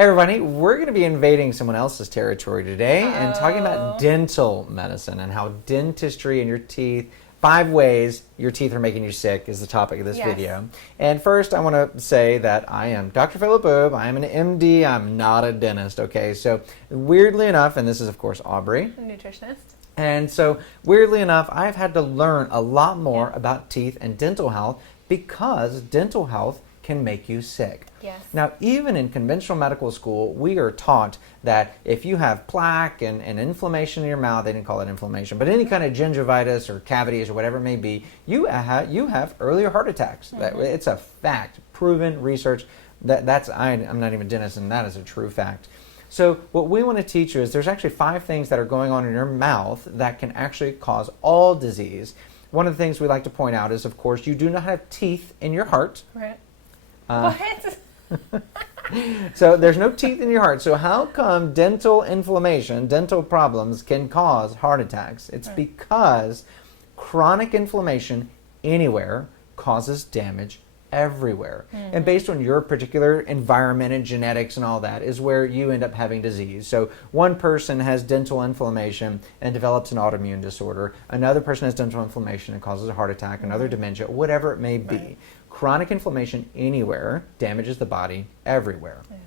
Hey everybody, we're going to be invading someone else's territory today and talking about dental medicine and how dentistry and your teeth, 5 ways your teeth are making you sick is the topic of this video. And first I want to say that I am Dr. Philip Oubre. I am an MD. I'm not a dentist, okay? So weirdly enough, and this is of course Aubree, a nutritionist. And so weirdly enough, I've had to learn a lot more about teeth and dental health because dental health can make you sick. Yes. Now, even in conventional medical school, we are taught that if you have plaque and inflammation in your mouth, they didn't call it inflammation, but any kind of gingivitis or cavities or whatever it may be, you have earlier heart attacks. It's a fact, proven research. I'm not even a dentist, and that is a true fact. So what we want to teach you is there's actually 5 things that are going on in your mouth that can actually cause all disease. One of the things we like to point out is, of course, you do not have teeth in your heart. Right. What? So there's no teeth in your heart. So how come dental inflammation, dental problems can cause heart attacks? It's because chronic inflammation anywhere causes damage everywhere. And based on your particular environment and genetics and all that is where you end up having disease. So one person has dental inflammation and develops an autoimmune disorder. Another person has dental inflammation and causes a heart attack, another dementia, whatever it may be. Chronic inflammation anywhere damages the body everywhere. Yes.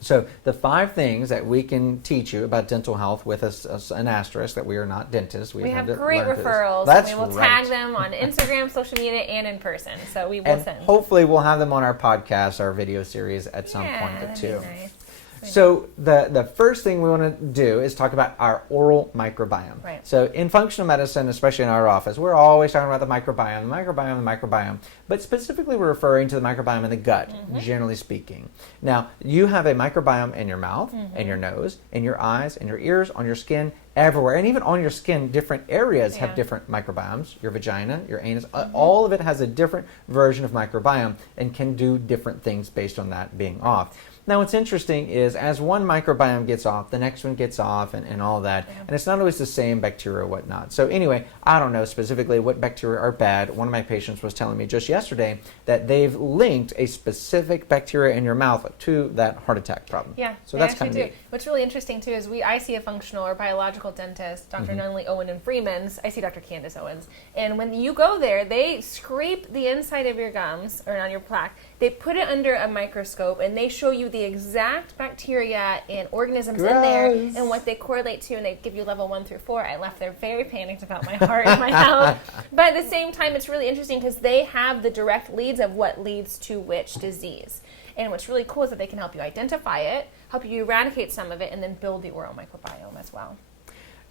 So the 5 things that we can teach you about dental health with an asterisk that we are not dentists. We have great referrals. That's we will tag them on Instagram, social media, and in person. So we will send. Hopefully we'll have them on our podcast, our video series at some point too. Nice. So the first thing we want to do is talk about our oral microbiome. Right. So in functional medicine, especially in our office, we're always talking about the microbiome. But specifically we're referring to the microbiome in the gut, generally speaking. Now, you have a microbiome in your mouth, in your nose, in your eyes, in your ears, on your skin, everywhere. And even on your skin, different areas have different microbiomes. Your vagina, your anus, all of it has a different version of microbiome and can do different things based on that being off. Now, what's interesting is as one microbiome gets off, the next one gets off and all that. And it's not always the same bacteria or whatnot. So anyway, I don't know specifically what bacteria are bad. One of my patients was telling me just yesterday that they've linked a specific bacteria in your mouth to that heart attack problem. Yeah, so that's kind of neat. What's really interesting too is I see a functional or biological dentist, Dr. Nunley Owen and Freeman's. I see Dr. Candace Owens. And when you go there, they scrape the inside of your gums or on your plaque. They put it under a microscope and they show you the exact bacteria and organisms in there and what they correlate to, and they give you level 1 through 4. I left there very panicked about my heart and my health. But at the same time, it's really interesting because they have the direct leads of what leads to which disease. And what's really cool is that they can help you identify it, help you eradicate some of it, and then build the oral microbiome as well.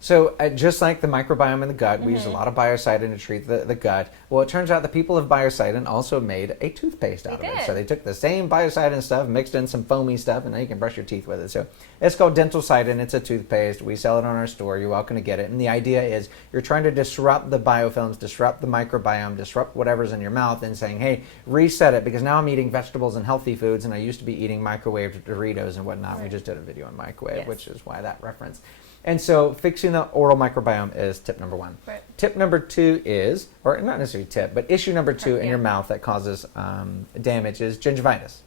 So just like the microbiome in the gut, we use a lot of biocidin to treat the gut. Well, it turns out the people of biocidin also made a toothpaste out of it. So they took the same biocidin stuff, mixed in some foamy stuff, and now you can brush your teeth with it. So it's called dentalcidin. It's a toothpaste. We sell it on our store. You're welcome to get it. And the idea is you're trying to disrupt the biofilms, disrupt the microbiome, disrupt whatever's in your mouth and saying, hey, reset it because now I'm eating vegetables and healthy foods and I used to be eating microwaved Doritos and whatnot. We just did a video on microwave, which is why that reference. And so fixing the oral microbiome is tip number 1. Right. Tip number 2 is, or not necessarily tip, but issue number 2 in your mouth that causes damage is gingivitis.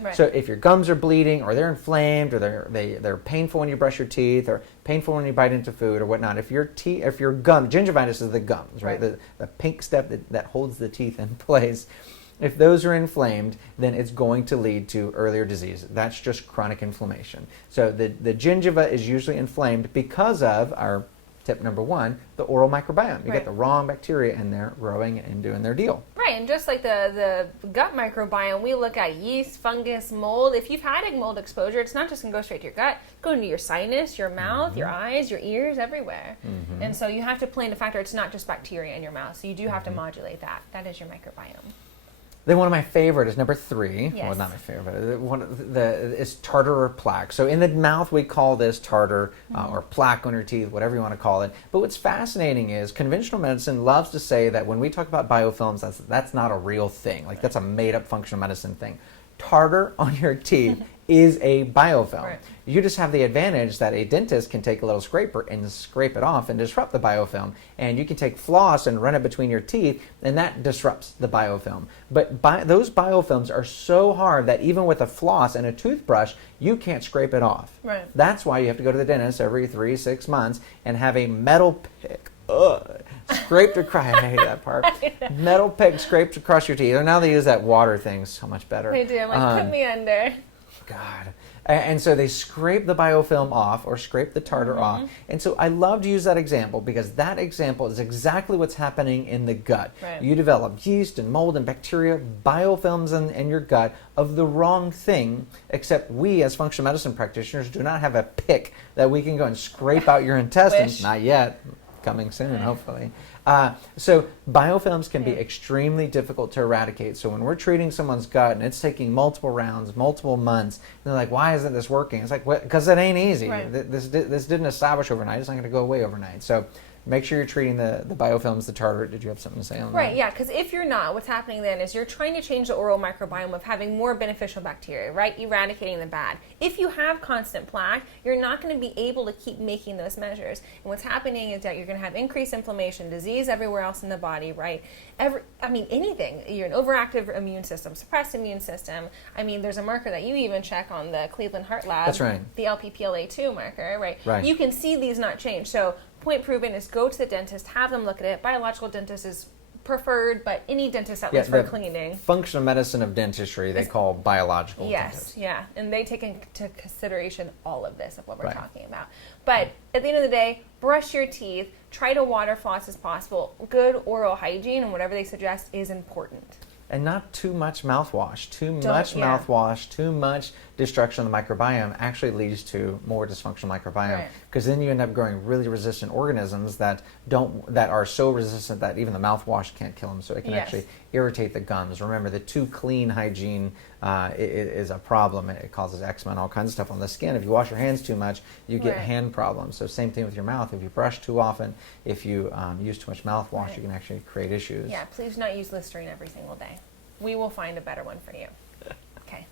Right. So if your gums are bleeding or they're inflamed or they're painful when you brush your teeth or painful when you bite into food or whatnot, if your gum, gingivitis is the gums, right? The pink stuff that holds the teeth in place. If those are inflamed, then it's going to lead to earlier disease. That's just chronic inflammation. So the gingiva is usually inflamed because of our tip number 1, the oral microbiome. You get the wrong bacteria in there growing and doing their deal. Right, and just like the gut microbiome, we look at yeast, fungus, mold. If you've had a mold exposure, it's not just going to go straight to your gut. It's going to your sinus, your mouth, your eyes, your ears, everywhere. And so you have to plan to factor it's not just bacteria in your mouth. So you do have to modulate that. That is your microbiome. Then one of my favorite is number 3. Yes. Well, not my favorite, but is tartar or plaque. So in the mouth, we call this tartar or plaque on your teeth, whatever you want to call it. But what's fascinating is conventional medicine loves to say that when we talk about biofilms, that's not a real thing. Like that's a made-up functional medicine thing. Tartar on your teeth is a biofilm. Right. You just have the advantage that a dentist can take a little scraper and scrape it off and disrupt the biofilm. And you can take floss and run it between your teeth, and that disrupts the biofilm. But those biofilms are so hard that even with a floss and a toothbrush, you can't scrape it off. Right. That's why you have to go to the dentist every 3-6 months and have a metal pick scraped across. I hate that part. Metal pick scraped across your teeth. And now they use that water thing so much better. They do. I'm like, put me under. God. And so they scrape the biofilm off or scrape the tartar off. And so I love to use that example because that example is exactly what's happening in the gut. Right. You develop yeast and mold and bacteria, biofilms in your gut of the wrong thing, except we as functional medicine practitioners do not have a pick that we can go and scrape out your intestines. Wish. Not yet. Coming soon, hopefully. So biofilms can be extremely difficult to eradicate. So when we're treating someone's gut and it's taking multiple rounds, multiple months, they're like, why isn't this working? It's like, because it ain't easy. Right. This didn't establish overnight. It's not going to go away overnight. So make sure you're treating the biofilms, the tartar. Did you have something to say on that? Right, yeah, because if you're not, what's happening then is you're trying to change the oral microbiome of having more beneficial bacteria, right? Eradicating the bad. If you have constant plaque, you're not going to be able to keep making those measures. And what's happening is that you're going to have increased inflammation, disease everywhere else in the body, right? Anything. You're an overactive immune system, suppressed immune system. I mean, there's a marker that you even check on the Cleveland Heart Lab. That's right. The LPPLA2 marker, right? Right. You can see these not change. So point proven is go to the dentist, have them look at it. Biological dentist is preferred, but any dentist at least for cleaning. Functional medicine of dentistry they call biological dentists. Yeah, and they take into consideration all of this of what we're talking about. But at the end of the day, brush your teeth, try to water floss as possible. Good oral hygiene and whatever they suggest is important. And not too much mouthwash. Too much mouthwash, too much destruction of the microbiome actually leads to more dysfunctional microbiome. Because then you end up growing really resistant organisms that are so resistant that even the mouthwash can't kill them. So it can actually irritate the gums. Remember, the too clean hygiene is a problem. It causes eczema and all kinds of stuff on the skin. If you wash your hands too much, you get hand problems. So same thing with your mouth. If you brush too often, if you use too much mouthwash, you can actually create issues. Yeah, please do not use Listerine every single day. We will find a better one for you. Okay.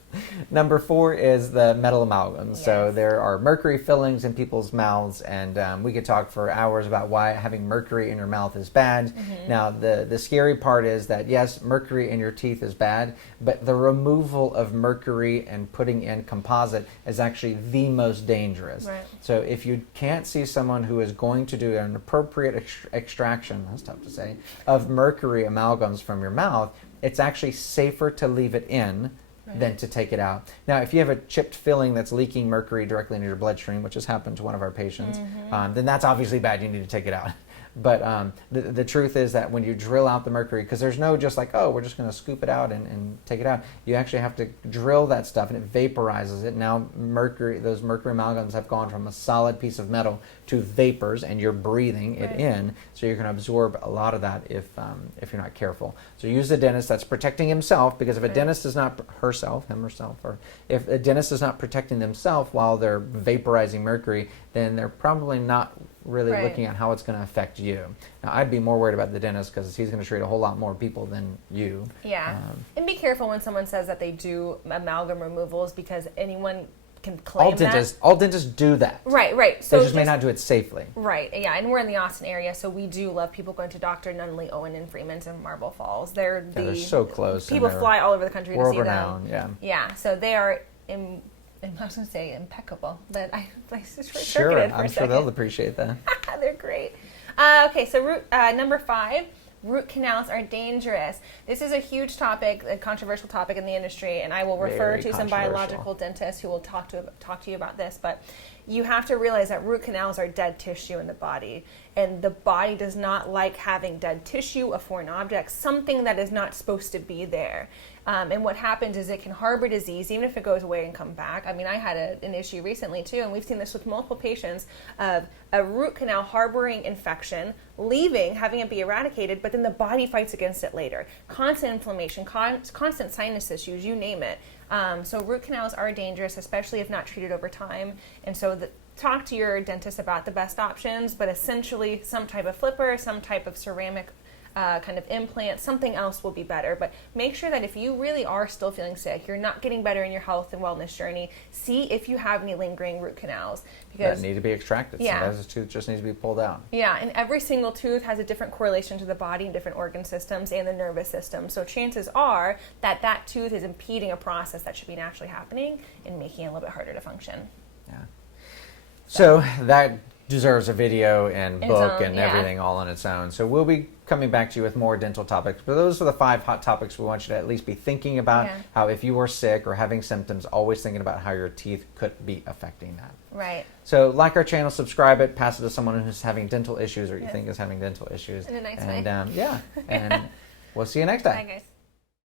Number 4 is the metal amalgams. Yes. So there are mercury fillings in people's mouths, and we could talk for hours about why having mercury in your mouth is bad. Now, the scary part is that, yes, mercury in your teeth is bad, but the removal of mercury and putting in composite is actually the most dangerous. Right. So if you can't see someone who is going to do an appropriate extraction, that's tough to say, of mercury amalgams from your mouth, it's actually safer to leave it in than to take it out. Now, if you have a chipped filling that's leaking mercury directly into your bloodstream, which has happened to one of our patients, then that's obviously bad. You need to take it out. But the truth is that when you drill out the mercury, because there's no just like, oh, we're just going to scoop it out and take it out. You actually have to drill that stuff, and it vaporizes it. Now, those mercury amalgams have gone from a solid piece of metal to vapors, and you're breathing it in. So you're going to absorb a lot of that if you're not careful. So use a dentist that's protecting himself, because if a dentist is not if a dentist is not protecting themselves while they're vaporizing mercury, then they're probably not really looking at how it's going to affect you. Now, I'd be more worried about the dentist because he's going to treat a whole lot more people than you. Yeah. And be careful when someone says that they do amalgam removals, because anyone can claim All dentists do that. Right. So they just may not do it safely. Right, yeah. And we're in the Austin area, so we do love people going to Dr. Nunley, Owen, and Freeman's in Marble Falls. They're so close. People fly all over the country to see them. World-renowned, Yeah, so they are I was going to say impeccable, but I sure, I'm sure they'll appreciate that. They're great. Okay, so number 5, root canals are dangerous. This is a huge topic, a controversial topic in the industry, and I will refer to some biological dentists who will talk to you about this. But you have to realize that root canals are dead tissue in the body, and the body does not like having dead tissue, a foreign object, something that is not supposed to be there. And what happens is it can harbor disease, even if it goes away and come back. I mean, I had an issue recently, too, and we've seen this with multiple patients, of a root canal harboring infection, leaving, having it be eradicated, but then the body fights against it later. Constant inflammation, constant sinus issues, you name it. So root canals are dangerous, especially if not treated over time. And so talk to your dentist about the best options, but essentially some type of flipper, some type of ceramic kind of implant, something else will be better. But make sure that if you really are still feeling sick, you're not getting better in your health and wellness journey, see if you have any lingering root canals. Because that need to be extracted. Yeah. Sometimes the tooth just needs to be pulled out. Yeah, and every single tooth has a different correlation to the body and different organ systems and the nervous system. So chances are that that tooth is impeding a process that should be naturally happening and making it a little bit harder to function. Yeah. So that deserves a video and book and yeah. everything all on its own. So we'll be coming back to you with more dental topics. But those are the 5 hot topics we want you to at least be thinking about. Yeah. How if you are sick or having symptoms, always thinking about how your teeth could be affecting that. Right. So like our channel, subscribe it, pass it to someone who's having dental issues or you think is having dental issues. In a nice way. And yeah, and we'll see you next time. Bye, guys.